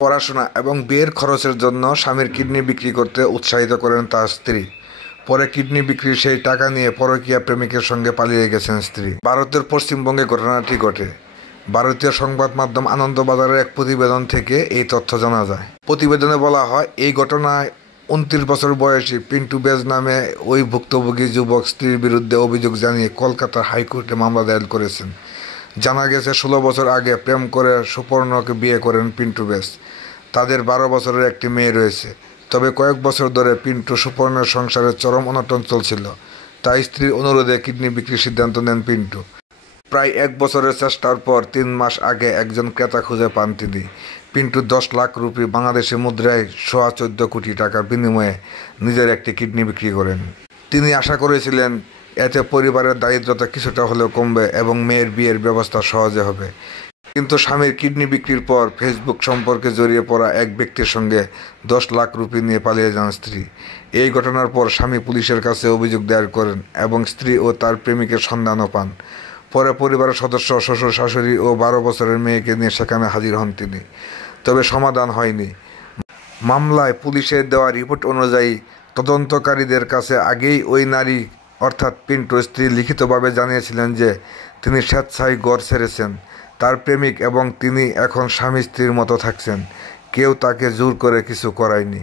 পড়াশোনা এবং বিয়ের খরচের জন্য স্বামীর কিডনি বিক্রি করতে উৎসাহিত করেন তার স্ত্রী। পরে কিডনি বিক্রির সেই টাকা নিয়ে পরকীয়া প্রেমিকের সঙ্গে পালিয়ে গেছেন স্ত্রী। ভারতের পশ্চিমবঙ্গে ঘটনাটি ঘটে। ভারতীয় সংবাদ মাধ্যম আনন্দবাজারের এক প্রতিবেদন থেকে এই তথ্য জানা যায়। প্রতিবেদনে বলা হয়, এই ঘটনায় 29 বছর বয়সী পিন্টু বেজ নামে ওই ভুক্তভোগী যুবক স্ত্রীর বিরুদ্ধে অভিযোগ জানিয়ে কলকাতা হাইকোর্টে মামলা দায়ের করেছেন। জানা গেছে 16 বছর আগে প্রেম করে সুপর্ণকে বিয়ে করেন পিন্টু বেজ। তাদের 12 বছরের একটি মেয়ে রয়েছে। তবে কয়েক বছর ধরে পিন্টু সুপর্ণের সংসারে চরম অনটন চলছিল। তাই স্ত্রীর অনুরোধে কিডনি বিক্রির সিদ্ধান্ত নেন পিন্টু। প্রায় 1 বছরের চেষ্টার পর 3 মাস আগে একজন ক্রেতা খুঁজে পান তিনি। পিন্টু 10 লাখ রুপি, বাংলাদেশি মুদ্রায় 14.5 কোটি টাকার বিনিময়ে নিজের একটি কিডনি বিক্রি করেন। তিনি আশা করেছিলেন এতে পরিবারের দারিদ্রতা কিছুটা হলেও কমবে এবং মেয়ের বিয়ের ব্যবস্থা সহজে হবে। কিন্তু স্বামীর কিডনি বিক্রির পর ফেসবুক সম্পর্কে জড়িয়ে পড়া এক ব্যক্তির সঙ্গে 10 লাখ রুপি নিয়ে পালিয়ে যান স্ত্রী। এই ঘটনার পর স্বামী পুলিশের কাছে অভিযোগ দায়ের করেন এবং স্ত্রী ও তার প্রেমিকের সন্ধানও পান। পরে পরিবারের সদস্য, শ্বশুর শাশুড়ি ও 12 বছরের মেয়েকে নিয়ে সেখানে হাজির হন তিনি। তবে সমাধান হয়নি। মামলায় পুলিশের দেওয়া রিপোর্ট অনুযায়ী তদন্তকারীদের কাছে আগেই ওই নারী অর্থাৎ পিন্টুর স্ত্রী লিখিতভাবে জানিয়েছিলেন যে তিনি স্বেচ্ছায় ঘর ছেড়েছেন। তার প্রেমিক এবং তিনি এখন স্বামী স্ত্রীর মতো থাকছেন। কেউ তাকে জোর করে কিছু করায়নি।